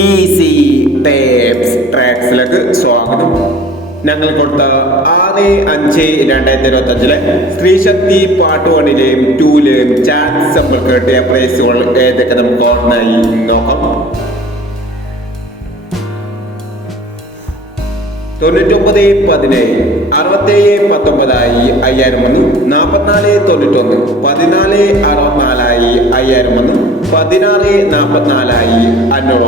Easy ട്രാക്സിലേക്ക് സ്വാഗതം. ഞങ്ങൾ കൊടുത്ത ആറ് അഞ്ച് രണ്ടായിരത്തി ഇരുപത്തി അഞ്ചിലെ സ്ത്രീശക്തി പാർട്ട് വണ്ണിലെയും ടൂലെയും ചാൻസ് സമ്പിൾ കേട്ടിയ പ്രൈസുകൾ ഏതൊക്കെ നമുക്ക് ഓർമ്മയിൽ നോക്കാം. തൊണ്ണൂറ്റൊമ്പത് പതിനേഴ് അറുപത്തേഴ് പത്തൊമ്പതായി അയ്യായിരം വന്നു. നാൽപ്പത്തിനാല് തൊണ്ണൂറ്റൊന്ന് പതിനാല് അറുപത്തിനാലായി അയ്യായിരം വന്നു. പതിനാറ് നാൽപ്പത്തിനാലായി അഞ്ഞൂറ്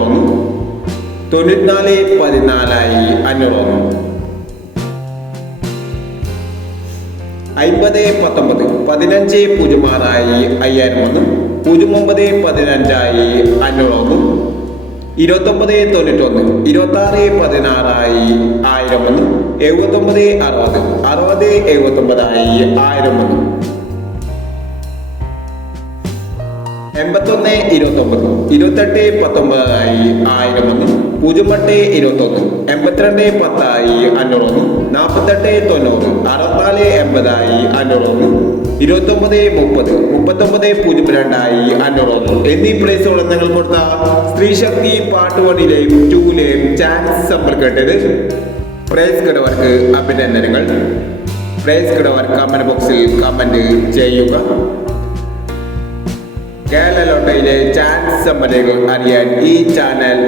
തൊണ്ണൂറ്റിനാല് പതിനാലായി അഞ്ഞൂറ് അയ്പത് പത്തൊമ്പത് പതിനഞ്ച് പൂജ്യം ആറായി അയ്യായിരം ഒന്ന് പൂജ്യം ഒമ്പത് പതിനഞ്ചായി അഞ്ഞൂറ് ഒന്ന് ഇരുപത്തൊമ്പത് തൊണ്ണൂറ്റൊന്ന് ഇരുപത്തി ആറ് പതിനാറായി ആയിരം ഒന്ന് എഴുപത്തൊമ്പത് അറുപത് അറുപത് എഴുപത്തൊമ്പതായി ആയിരം ഒന്ന് എൺപത്തൊന്ന് ഇരുപത്തൊമ്പത് ഇരുപത്തെട്ട് പത്തൊമ്പതായി ആയിരം ഒന്ന് പൂജ്യം എട്ട് ഇരുപത്തൊന്ന് എൺപത്തിരണ്ട് പത്തായി അഞ്ഞൂറ് ഒന്ന് നാൽപ്പത്തെട്ട് തൊണ്ണൂറ് അറുപത്തിനാല് എൺപതായി അഞ്ഞൂറ് ഒന്ന് ഇരുപത്തൊമ്പത് മുപ്പത് മുപ്പത്തൊമ്പത് പൂജ്യം രണ്ടായി അഞ്ഞൂറ് ഒന്ന് എന്നീ പ്ലേസുകൾ നിങ്ങൾ കൊടുത്ത സ്ത്രീശക്തി പാട്ട് വണ്ണിലെയും ടൂലെയും ചാൻസ് നമ്മൾ കേട്ടത് പ്രൈസ് കിടവർക്ക് അഭിനന്ദനങ്ങൾ. പ്രൈസ് കിടവർ കമന്റ് ബോക്സിൽ കമന്റ് ചെയ്യുക. കേരള ലോട്ടയിലെ ചാൻസ് സമ്മതികൾ അറിയാൻ ഈ ചാനൽ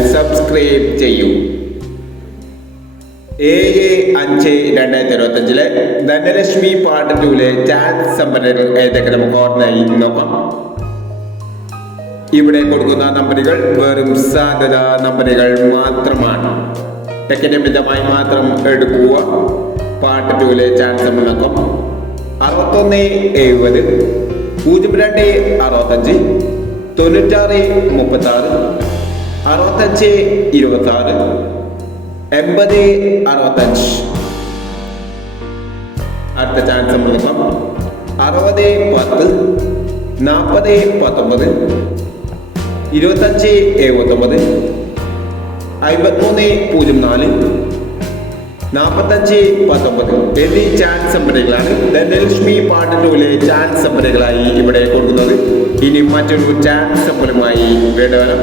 സബ്സ്ക്രൈബ് ചെയ്യൂ. ഏഴ് അഞ്ച് രണ്ടായിരത്തി ഇരുപത്തി അഞ്ചിലെ ധനലക്ഷ്മി പാർട്ട് ടൂലെ ചാൻസ് സമ്പന്നകൾ ഏതൊക്കെ നമുക്ക് ഓർമ്മയായി നോക്കാം. ഇവിടെ കൊടുക്കുന്ന നമ്പറുകൾ വെറും സാധ്യത നമ്പറുകൾ മാത്രമാണ്. ടെക്കിന്റെ മിതമായി മാത്രം എടുക്കുക. പാർട്ട് ടൂലെ ചാൻസ് നോക്കാം. അറുപത്തൊന്ന് എഴുപത് പൂജ്യം രണ്ട് അറുപത്തഞ്ച് തൊണ്ണൂറ്റാറ് മുപ്പത്തി ആറ് അറുപത്തഞ്ച് ഇരുപത്തി ആറ് എൺപത് അറുപത്തഞ്ച്. അടുത്ത ചാൻസ് നമ്മൾ നോക്കാം അറുപത് പത്ത്. നാൽപ്പത് പത്തൊമ്പത്. ഇരുപത്തഞ്ച് എഴുപത്തൊമ്പത്. അമ്പത്തിമൂന്ന് പൂജ്യം നാല്. നാൽപ്പത്തഞ്ച് പത്തൊമ്പത്. എന്നീ ചാൻസ് നമ്പറുകളാണ് ധനലക്ഷ്മി പാട്ട് ടൂലെ ചാൻസ് നമ്പറുകളായി ഇവിടെ കൊടുക്കുന്നത്. ഇനി മറ്റൊരു ചാൻസ് നമ്പറുമായി വേണ്ടവരം